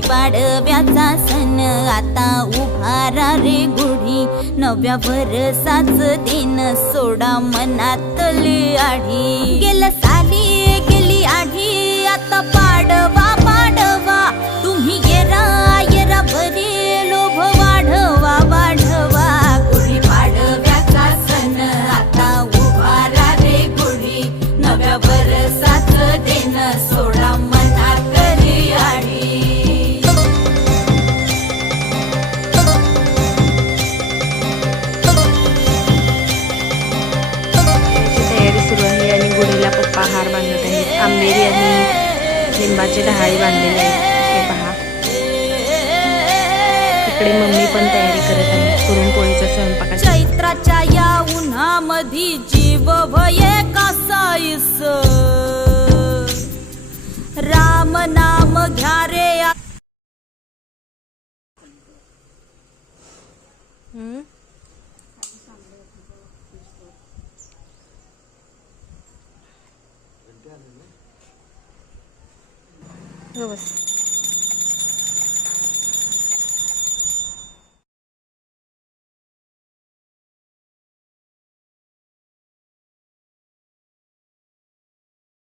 गुढीपाडव्याचा सण आता उभारा रे गुढी, नव्या वर्षाच दिन सोडा मनातली आढी। गेलं साली गेली आढी, आता पाडवा पाडवा, तुम्ही येरा येरा भरी लोभ वाढवा वाढवा। गुढीपाडव्याचा सण आता उभारा रे गुढी, नव्या वर्षाच दिन सोडा मनातली आढी। तयारी सुरू आहे आणि गुढीला पप्पा हार बांधत आहेत। आंबेरी आणि लिंबाचे डहाळे बांधलेले आहेत, हे पहा। इकडे मम्मी पण तयारी करत आहे पुरणपोळीचा स्वयंपाकाची। चैत्राच्या या उन्हामधी जीव भये कासाईस, राम नाम घ्या रे। बस